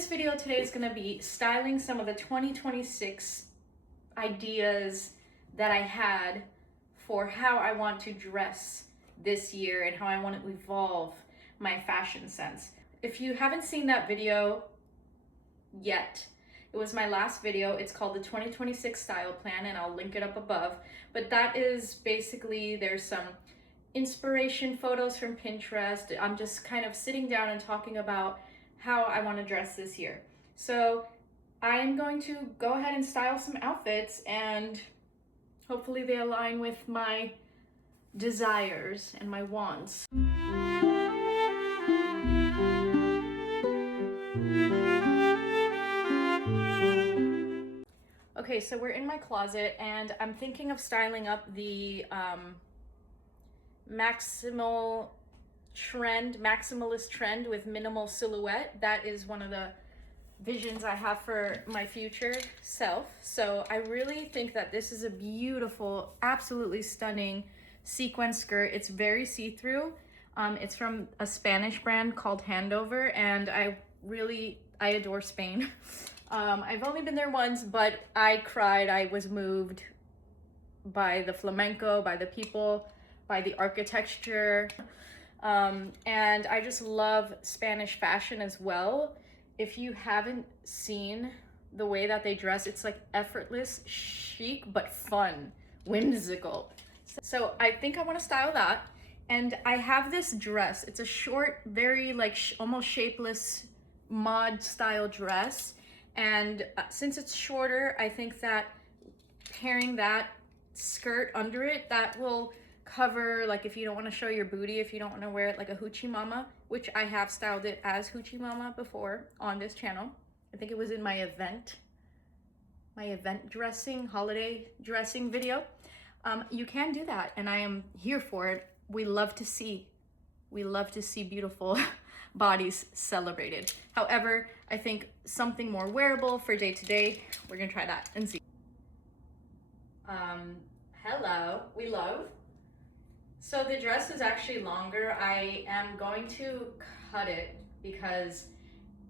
this video today is going to be styling some of the 2026 ideas that I had for how I want to dress this year and how I want to evolve my fashion sense. If you haven't seen that video yet, it was my last video. It's called the 2026 Style Plan, and I'll link it up above. But that is basically, there's some inspiration photos from Pinterest. I'm just kind of sitting down and talking about how I want to dress this year. So I am going to go ahead and style some outfits, and hopefully they align with my desires and my wants. Okay, so we're in my closet and I'm thinking of styling up the maximalist trend with minimal silhouette. That is one of the visions I have for my future self. So I really think that this is a beautiful, absolutely stunning sequin skirt. It's very see-through. It's from a Spanish brand called Handover, and I adore Spain. I've only been there once, but I cried. I was moved by the flamenco, by the people, by the architecture. And I just love Spanish fashion as well. If you haven't seen the way that they dress, it's like effortless, chic, but fun, whimsical. So I think I want to style that. And I have this dress. It's a short, very like almost shapeless mod style dress. And since it's shorter, I think that pairing that skirt under it, that will cover, like if you don't want to show your booty, if you don't want to wear it like a hoochie mama, which I have styled it as hoochie mama before on this channel. I think it was in my event dressing, holiday dressing video. You can do that, and I am here for it. We love to see beautiful bodies celebrated. However, I think something more wearable for day to day, we're gonna try that and see. Hello, we love. So the dress is actually longer. I am going to cut it because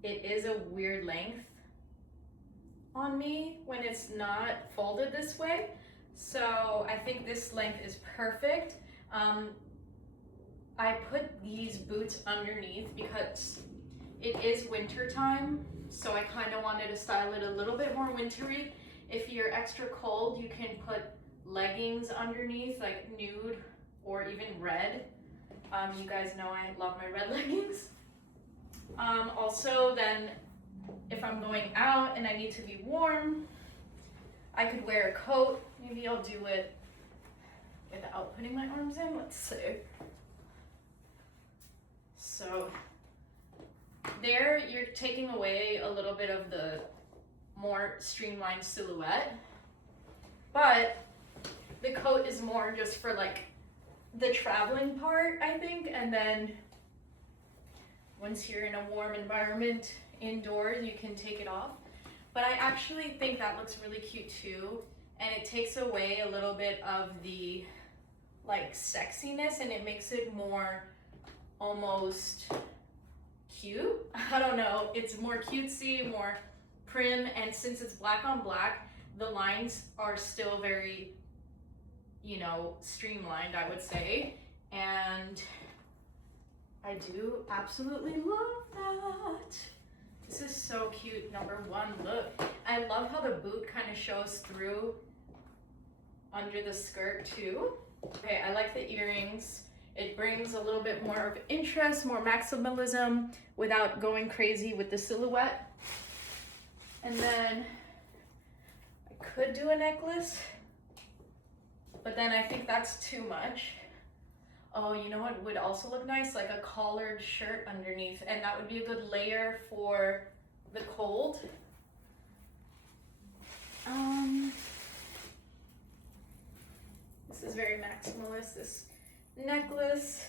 it is a weird length on me when it's not folded this way. So I think this length is perfect. I put these boots underneath because it is winter time, so I kind of wanted to style it a little bit more wintry. If you're extra cold, you can put leggings underneath, like nude or even red. You guys know I love my red leggings. Also, then if I'm going out and I need to be warm, I could wear a coat. Maybe I'll do it without putting my arms in. Let's see. So there you're taking away a little bit of the more streamlined silhouette, but the coat is more just for like the traveling part, I think. And then once you're in a warm environment indoors, you can take it off. But I actually think that looks really cute too, and it takes away a little bit of the like sexiness, and it makes it more almost cute. I don't know, it's more cutesy, more prim, and since it's black on black, the lines are still very, you know, streamlined, I would say. And I do absolutely love that. This is so cute. Number one, look. I love how the boot kind of shows through under the skirt too. Okay, I like the earrings. It brings a little bit more of interest, more maximalism without going crazy with the silhouette. And then I could do a necklace, but then I think that's too much. Oh, you know what would also look nice? Like a collared shirt underneath, and that would be a good layer for the cold. This is very maximalist, this necklace.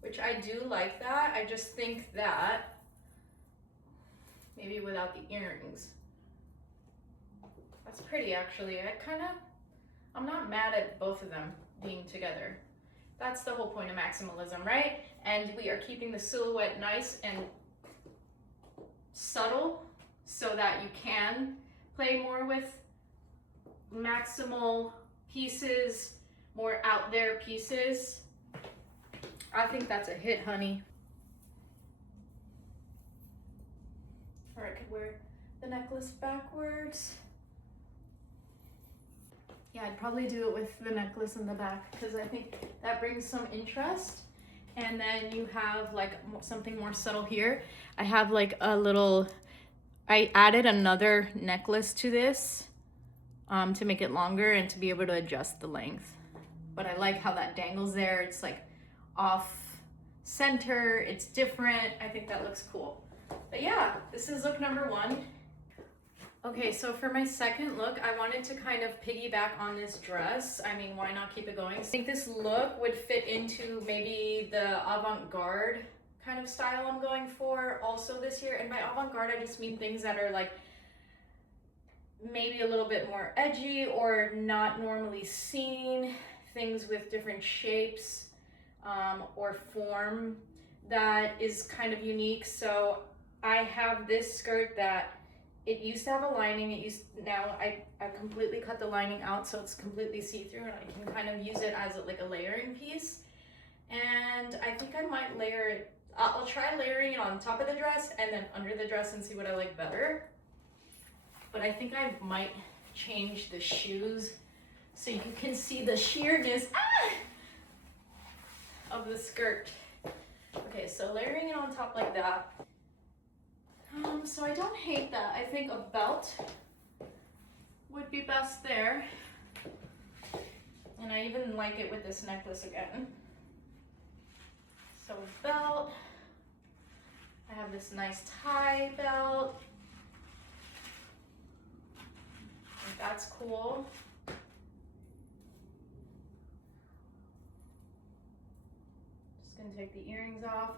Which I do like that. I just think that maybe without the earrings. That's pretty actually. I'm not mad at both of them being together. That's the whole point of maximalism, right? And we are keeping the silhouette nice and subtle so that you can play more with maximal pieces, more out there pieces. I think that's a hit, honey. Or I could wear the necklace backwards. Yeah, I'd probably do it with the necklace in the back because I think that brings some interest. And then you have like something more subtle here. I have like a little, I added another necklace to this to make it longer and to be able to adjust the length. But I like how that dangles there. It's like off center, it's different. I think that looks cool. But yeah, this is look number 1. Okay, so for my second look, I wanted to kind of piggyback on this dress. I mean, why not keep it going? I think this look would fit into maybe the avant-garde kind of style I'm going for also this year. And by avant-garde, I just mean things that are like maybe a little bit more edgy or not normally seen, things with different shapes or form that is kind of unique. So I have this skirt that it used to have a lining. Now I completely cut the lining out so it's completely see-through and I can kind of use it as like a layering piece. And I think I might layer it. I'll try layering it on top of the dress and then under the dress and see what I like better. But I think I might change the shoes so you can see the sheerness of the skirt. Okay, so layering it on top like that. So I don't hate that. I think a belt would be best there. And I even like it with this necklace again. So belt. I have this nice tie belt. I think that's cool. Just gonna take the earrings off.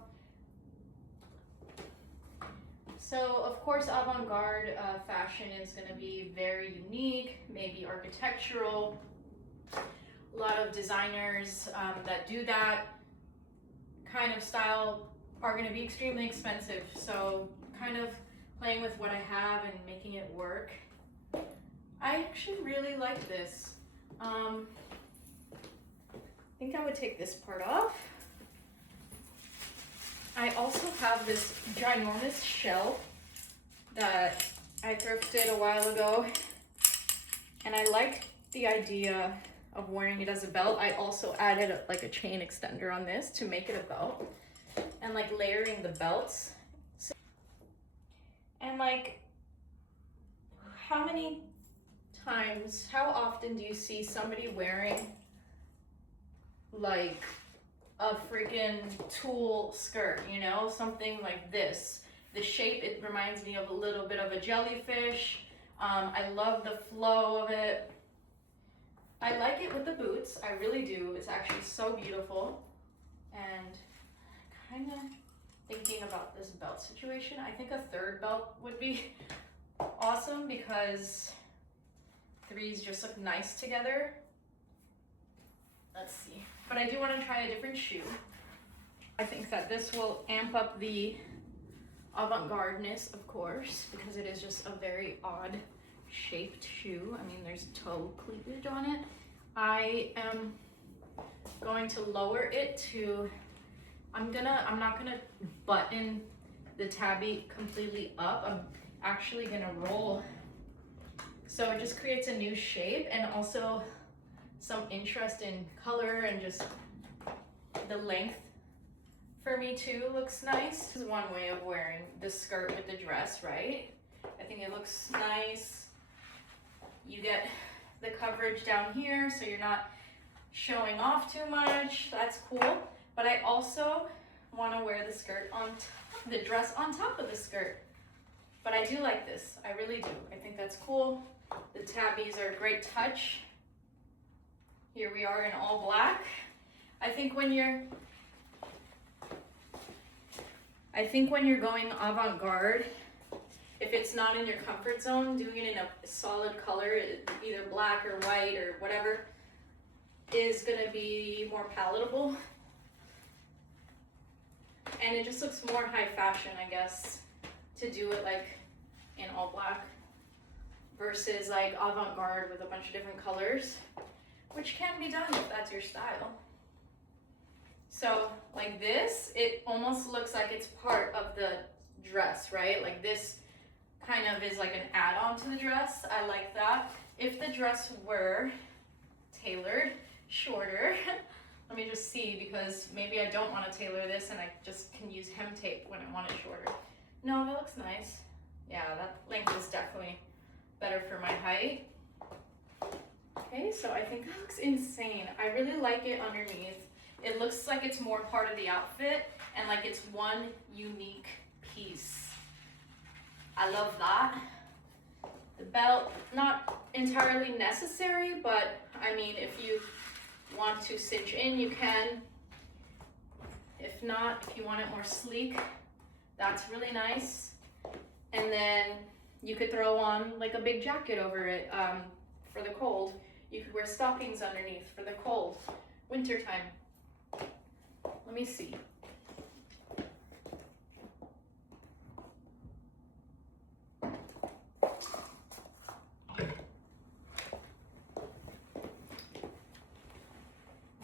So of course avant-garde fashion is going to be very unique, maybe architectural. A lot of designers that do that kind of style are going to be extremely expensive. So kind of playing with what I have and making it work. I actually really like this. I think I would take this part off. I also have this ginormous shell that I thrifted a while ago, and I like the idea of wearing it as a belt. I also added like a chain extender on this to make it a belt, and like layering the belts. And like, how often do you see somebody wearing like a freaking tulle skirt, you know, something like this? The shape, it reminds me of a little bit of a jellyfish. I love the flow of it. I like it with the boots, I really do. It's actually so beautiful. And kind of thinking about this belt situation. I think a third belt would be awesome because threes just look nice together. Let's see. But I do want to try a different shoe. I think that this will amp up the avant-garde-ness, of course, because it is just a very odd shaped shoe. I mean, there's toe cleavage on it. I am going to lower it to, I'm not gonna button the tabby completely up. I'm actually gonna roll. So it just creates a new shape and also some interest in color, and just the length for me too looks nice. This is one way of wearing the skirt with the dress, right? I think it looks nice. You get the coverage down here so you're not showing off too much. That's cool. But I also want to wear the skirt on top, the dress on top of the skirt. But I do like this. I really do. I think that's cool. The tabbies are a great touch. Here we are in all black. I think when you're going avant-garde, if it's not in your comfort zone, doing it in a solid color, either black or white or whatever, is gonna be more palatable. And it just looks more high fashion, I guess, to do it like in all black versus like avant-garde with a bunch of different colors, which can be done if that's your style. So like this, it almost looks like it's part of the dress, right? Like this kind of is like an add-on to the dress. I like that. If the dress were tailored shorter, let me just see, because maybe I don't want to tailor this and I just can use hem tape when I want it shorter. No, that looks nice. Yeah, that length is definitely better for my height. Okay, so I think that looks insane. I really like it underneath. It looks like it's more part of the outfit and like it's one unique piece. I love that. The belt, not entirely necessary, but I mean, if you want to cinch in, you can. If not, if you want it more sleek, that's really nice. And then you could throw on like a big jacket over it for the cold. You could wear stockings underneath for the cold, winter time. Let me see.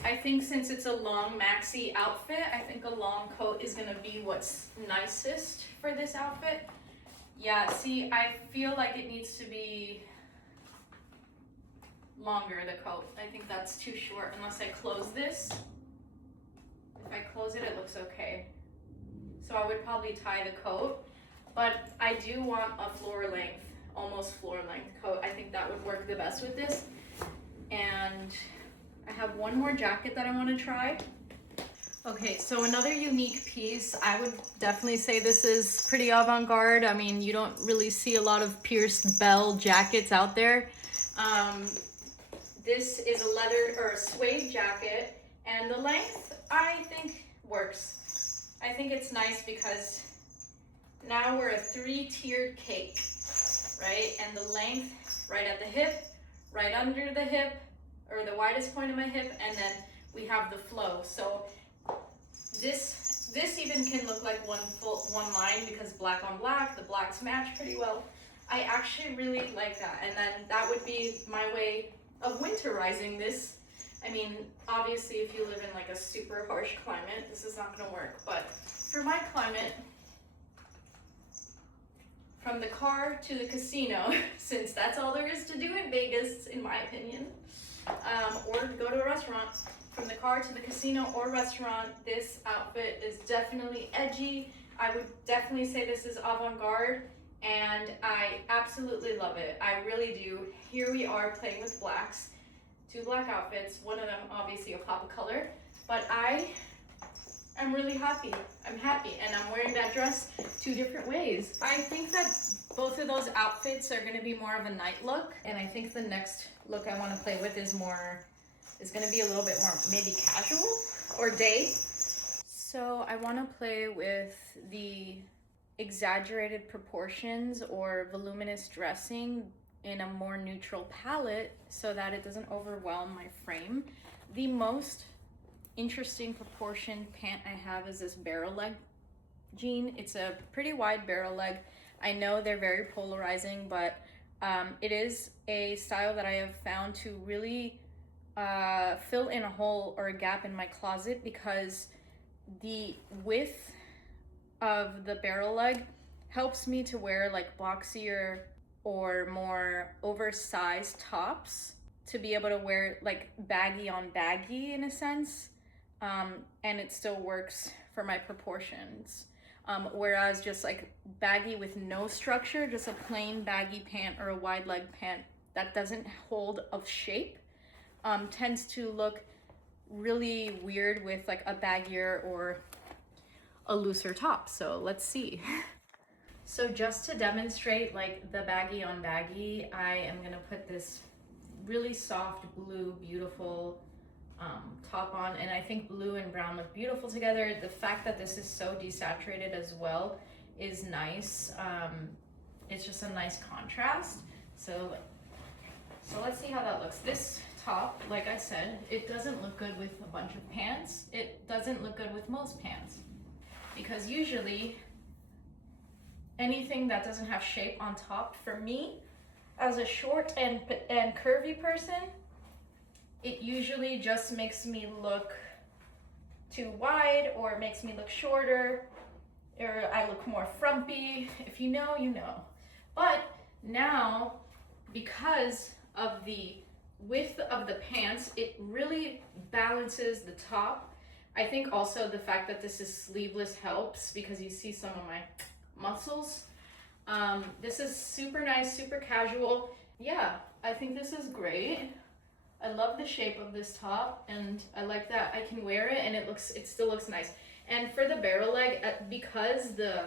I think since it's a long maxi outfit, I think a long coat is gonna be what's nicest for this outfit. Yeah, see, I feel like it needs to be longer, the coat. I think that's too short unless I close this. If I close it, it looks okay. So I would probably tie the coat, but I do want a floor length, almost floor length coat. I think that would work the best with this. And I have one more jacket that I want to try. Okay, so another unique piece, I would definitely say this is pretty avant-garde. I mean, you don't really see a lot of pierced bell jackets out there. This is a leather or a suede jacket, and the length I think works. I think it's nice because now we're a 3-tiered cake, right? And the length right at the hip, right under the hip, or the widest point of my hip, and then we have the flow. So this even can look like one line because black on black, the blacks match pretty well. I actually really like that, and then that would be my way of winterizing this. I mean, obviously if you live in like a super harsh climate, this is not gonna work, but for my climate, from the car to the casino, since that's all there is to do in Vegas, in my opinion, or go to a restaurant, from the car to the casino or restaurant, this outfit is definitely edgy. I would definitely say this is avant-garde, and I absolutely love it. I really do. Here we are playing with blacks, 2 black outfits, one of them obviously a pop of color, but I'm really happy. I'm happy, and I'm wearing that dress 2 different ways. I think that both of those outfits are gonna be more of a night look, and I think the next look I wanna play with is gonna be a little bit more maybe casual or day. So I wanna play with the exaggerated proportions or voluminous dressing in a more neutral palette so that it doesn't overwhelm my frame. The most interesting proportion pant I have is this barrel leg jean. It's a pretty wide barrel leg. I know they're very polarizing, but it is a style that I have found to really fill in a hole or a gap in my closet because the width of the barrel leg helps me to wear like boxier or more oversized tops to be able to wear like baggy on baggy in a sense, and it still works for my proportions. Whereas just like baggy with no structure, just a plain baggy pant or a wide leg pant that doesn't hold of shape, tends to look really weird with like a baggier or a looser top. So let's see. So just to demonstrate like the baggy on baggy, I am gonna put this really soft blue, beautiful top on, and I think blue and brown look beautiful together. The fact that this is so desaturated as well is nice. It's just a nice contrast. So let's see how that looks. This top, like I said, it doesn't look good with a bunch of pants. It doesn't look good with most pants. Because usually, anything that doesn't have shape on top, for me, as a short and curvy person, it usually just makes me look too wide, or it makes me look shorter, or I look more frumpy. If you know, you know. But now, because of the width of the pants, it really balances the top. I think also the fact that this is sleeveless helps, because you see some of my muscles. This is super nice, super casual. Yeah, I think this is great. I love the shape of this top, and I like that I can wear it and it still looks nice. And for the barrel leg, because the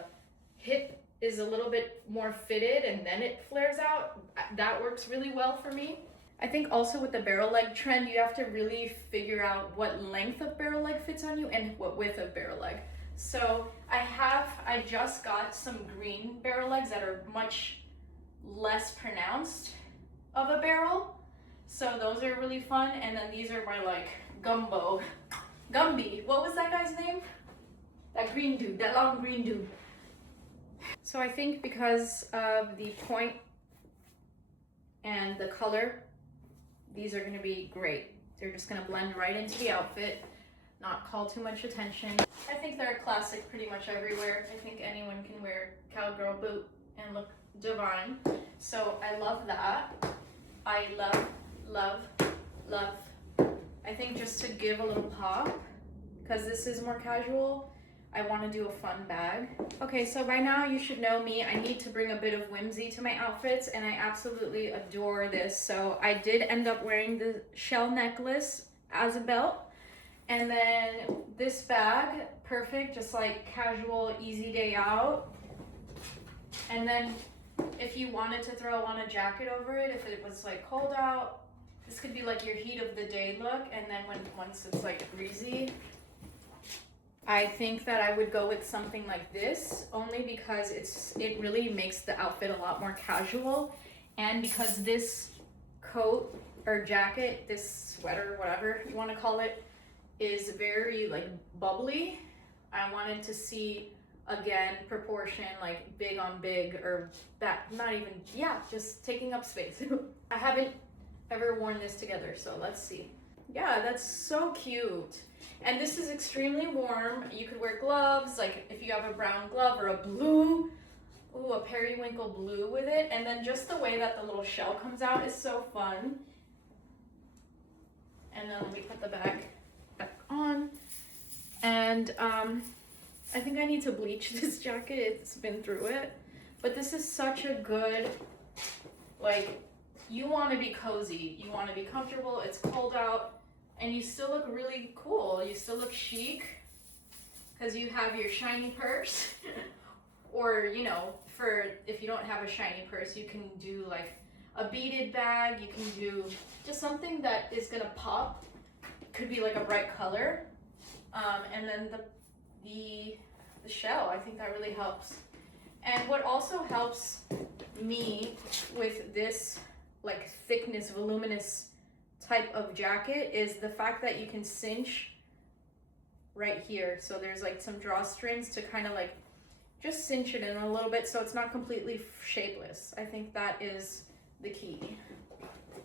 hip is a little bit more fitted and then it flares out, that works really well for me. I think also with the barrel leg trend, you have to really figure out what length of barrel leg fits on you and what width of barrel leg. So I just got some green barrel legs that are much less pronounced of a barrel. So those are really fun. And then these are my like Gumby. What was that guy's name? That green dude, that long green dude. So I think because of the point and the color, these are gonna be great. They're just gonna blend right into the outfit, not call too much attention. I think they're a classic pretty much everywhere. I think anyone can wear cowgirl boot and look divine. So I love that. I love. I think just to give a little pop, because this is more casual, I want to do a fun bag. Okay, so by now you should know me. I need to bring a bit of whimsy to my outfits, and I absolutely adore this. So I did end up wearing the shell necklace as a belt, and then this bag, perfect, just like casual, easy day out. And then if you wanted to throw on a jacket over it, if it was like cold out, this could be like your heat of the day look. And then once it's like breezy, I think that I would go with something like this, only because it really makes the outfit a lot more casual. And because this coat or jacket, this sweater, whatever you want to call it, is very like bubbly, I wanted to see, again, proportion, like big on big, or that, not even, yeah, just taking up space. I haven't ever worn this together, so let's see. Yeah, that's so cute. And this is extremely warm. You could wear gloves, like if you have a brown glove or a blue, ooh, a periwinkle blue with it. And then just the way that the little shell comes out is so fun. And then let me put the bag back on. And I think I need to bleach this jacket. It's been through it. But this is such a good, like, you want to be cozy. You want to be comfortable. It's cold out. And you still look really cool. You still look chic because you have your shiny purse. Or, you know, for if you don't have a shiny purse, you can do like a beaded bag. You can do just something that is going to pop. Could be like a bright color. And then the shell, I think that really helps. And what also helps me with this like thickness, voluminous type of jacket is the fact that you can cinch right here. So there's like some drawstrings to kind of like just cinch it in a little bit so it's not completely shapeless. I think that is the key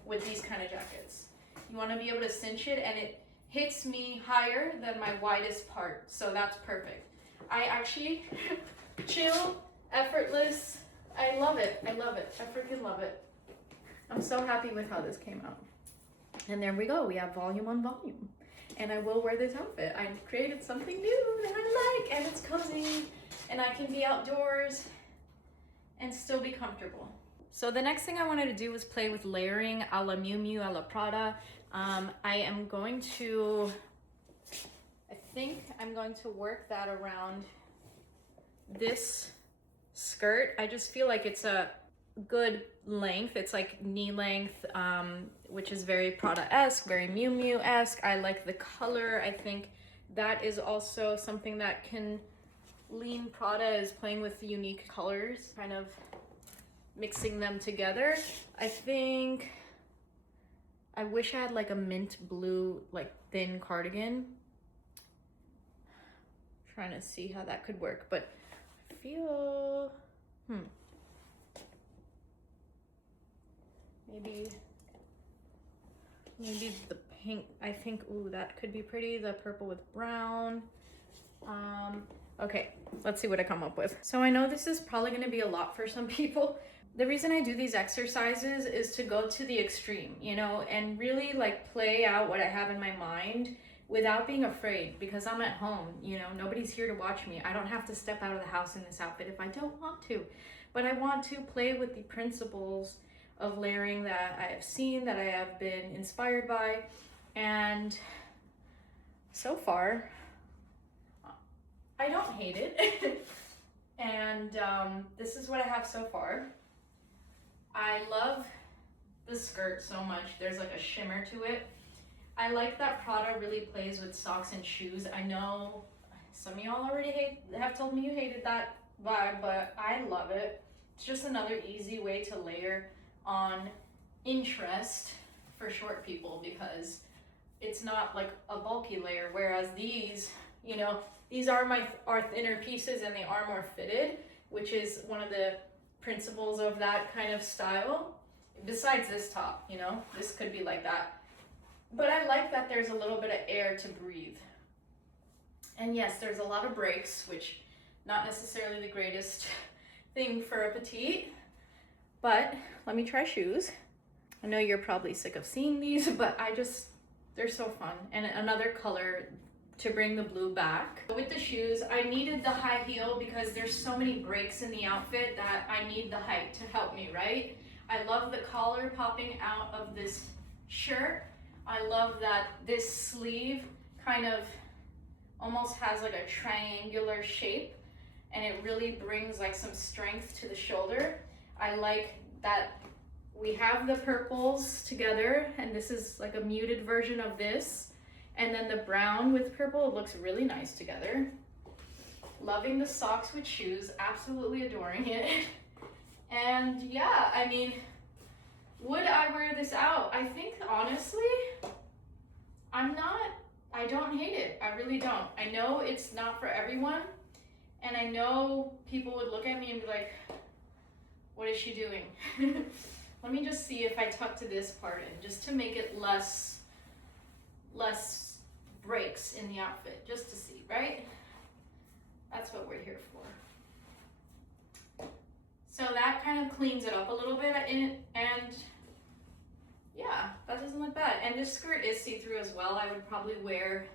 with these kind of jackets. You want to be able to cinch it, and it hits me higher than my widest part, so that's perfect. I actually chill, effortless. I love it. I love it. I freaking love it. I'm so happy with how this came out. And there we go. We have volume on volume. And I will wear this outfit. I created something new that I like, and it's cozy, and I can be outdoors and still be comfortable. So the next thing I wanted to do was play with layering a la Miu Miu, a la Prada. I think I'm going to work that around this skirt. I just feel like it's a good length. It's like knee length, which is very Prada-esque, very Miu Miu-esque. I like the color. I think that is also something that can lean Prada, is playing with unique colors, kind of mixing them together. I think I wish I had like a mint blue, like thin cardigan. Trying to see how that could work, but I feel, maybe the pink, I think, ooh, that could be pretty, the purple with brown. Okay, let's see what I come up with. So I know this is probably gonna be a lot for some people. The reason I do these exercises is to go to the extreme, you know, and really like play out what I have in my mind without being afraid, because I'm at home, you know, nobody's here to watch me. I don't have to step out of the house in this outfit if I don't want to, but I want to play with the principles of layering that I have seen, that I have been inspired by, and so far, I don't hate it. And this is what I have so far. I love the skirt so much. There's like a shimmer to it. I like that Prada really plays with socks and shoes. I know some of y'all already have told me you hated that vibe, but I love it. It's just another easy way to layer on interest for short people, because it's not like a bulky layer, whereas these, you know, these are thinner pieces and they are more fitted, which is one of the principles of that kind of style. Besides this top, you know, this could be like that. But I like that there's a little bit of air to breathe. And yes, there's a lot of breaks, which not necessarily the greatest thing for a petite. But let me try shoes. I know you're probably sick of seeing these, but they're so fun. And another color to bring the blue back. With the shoes, I needed the high heel because there's so many breaks in the outfit that I need the height to help me, right? I love the collar popping out of this shirt. I love that this sleeve kind of almost has like a triangular shape, and it really brings like some strength to the shoulder. I like that we have the purples together, and this is like a muted version of this. And then the brown with purple looks really nice together. Loving the socks with shoes, absolutely adoring it. And yeah, I mean, would I wear this out? I think honestly, I don't hate it. I really don't. I know it's not for everyone. And I know people would look at me and be like, what is she doing? Let me just see if I tuck to this part in, just to make it less breaks in the outfit, just to see, right? That's what we're here for. So that kind of cleans it up a little bit, and yeah, that doesn't look bad. And this skirt is see-through as well. I would probably wear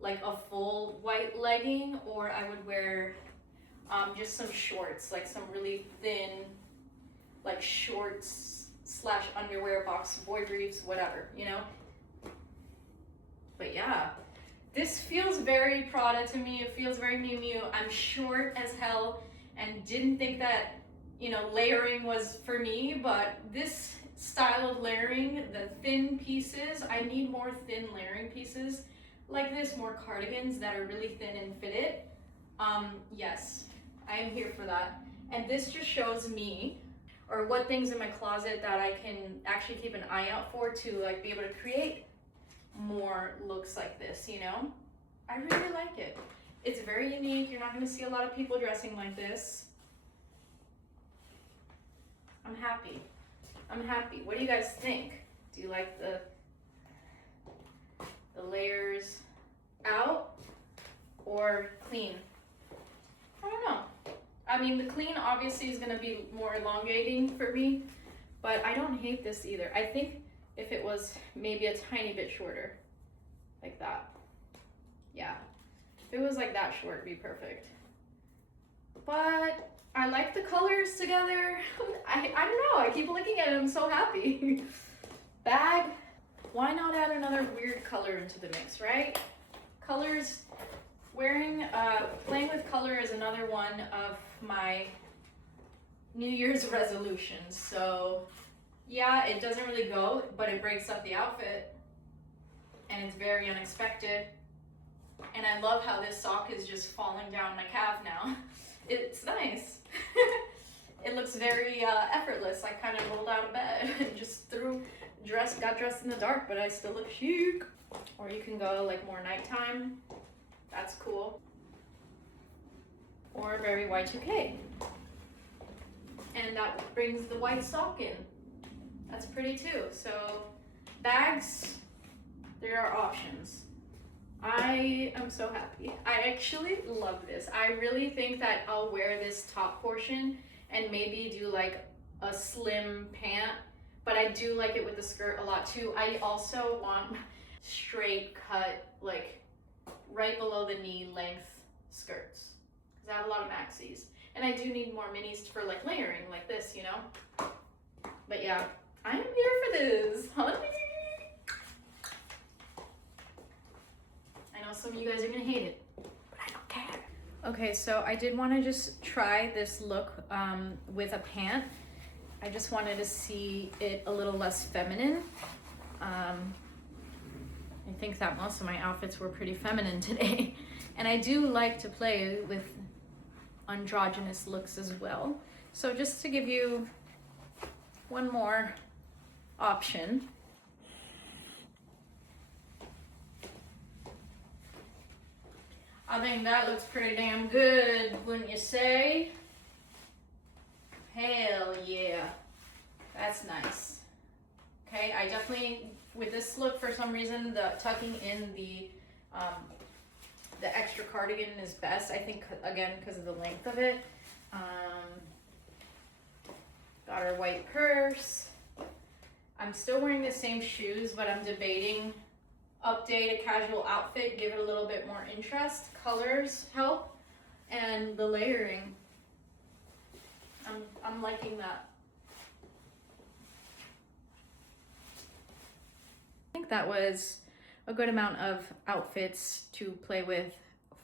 like a full white legging, or I would wear just some shorts, like some really thin, like shorts / underwear, box boy briefs, whatever, you know? But yeah, this feels very Prada to me. It feels very Miu Miu. I'm short as hell and didn't think that, you know, layering was for me, but this style of layering, the thin pieces, I need more thin layering pieces like this, more cardigans that are really thin and fitted. Yes, I am here for that. And this just shows me, or what things in my closet that I can actually keep an eye out for to like be able to create more looks like this, you know? I really like it. It's very unique. You're not gonna see a lot of people dressing like this. I'm happy. I'm happy. What do you guys think? Do you like the layers out or clean? I don't know. I mean, the clean obviously is gonna be more elongating for me, but I don't hate this either. I think if it was maybe a tiny bit shorter, like that. Yeah, if it was like that short, it'd be perfect. But I like the colors together. I don't know, I keep looking at it, I'm so happy. Bag, why not add another weird color into the mix, right? Colors, playing with color is another one of my New Year's resolutions. So yeah, it doesn't really go, but it breaks up the outfit, and it's very unexpected. And I love how this sock is just falling down my calf now. It's nice. it looks very effortless. I kind of rolled out of bed and just got dressed in the dark, but I still look chic. Or you can go like more nighttime. That's cool. Or very Y2K. And that brings the white sock in. That's pretty too. So bags, there are options. I am so happy. I actually love this. I really think that I'll wear this top portion and maybe do like a slim pant, but I do like it with the skirt a lot too. I also want straight cut, like right below the knee length skirts, because I have a lot of maxis. And I do need more minis for like layering like this, you know? But yeah, I'm here for this, honey. I know some of you guys are gonna hate it, but I don't care. Okay, so I did want to just try this look with a pant. I just wanted to see it a little less feminine. I think that most of my outfits were pretty feminine today. And I do like to play with androgynous looks as well. So just to give you one more option. I think that looks pretty damn good, wouldn't you say? Hell yeah. That's nice. Okay, I definitely, with this look, for some reason, the tucking in the extra cardigan is best. I think, again, because of the length of it. Got our white purse. I'm still wearing the same shoes, but I'm debating update a casual outfit, give it a little bit more interest. Colors help, and the layering. I'm liking that. I think that was a good amount of outfits to play with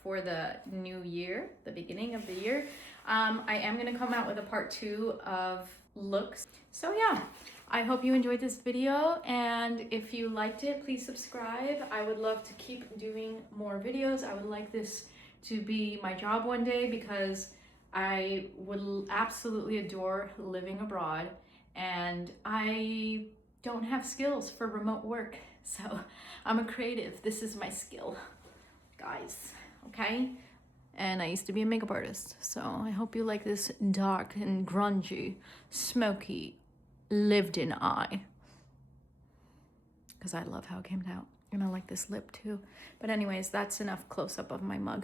for the new year, the beginning of the year. I am gonna come out with a part 2 of looks. So yeah, I hope you enjoyed this video, and if you liked it, please subscribe. I would love to keep doing more videos. I would like this to be my job one day, because I would absolutely adore living abroad, and I don't have skills for remote work. So I'm a creative. This is my skill, guys, okay? And I used to be a makeup artist. So I hope you like this dark and grungy, smoky, lived in eye, because I love how it came out. And I like this lip too. But anyways, that's enough close up of my mug.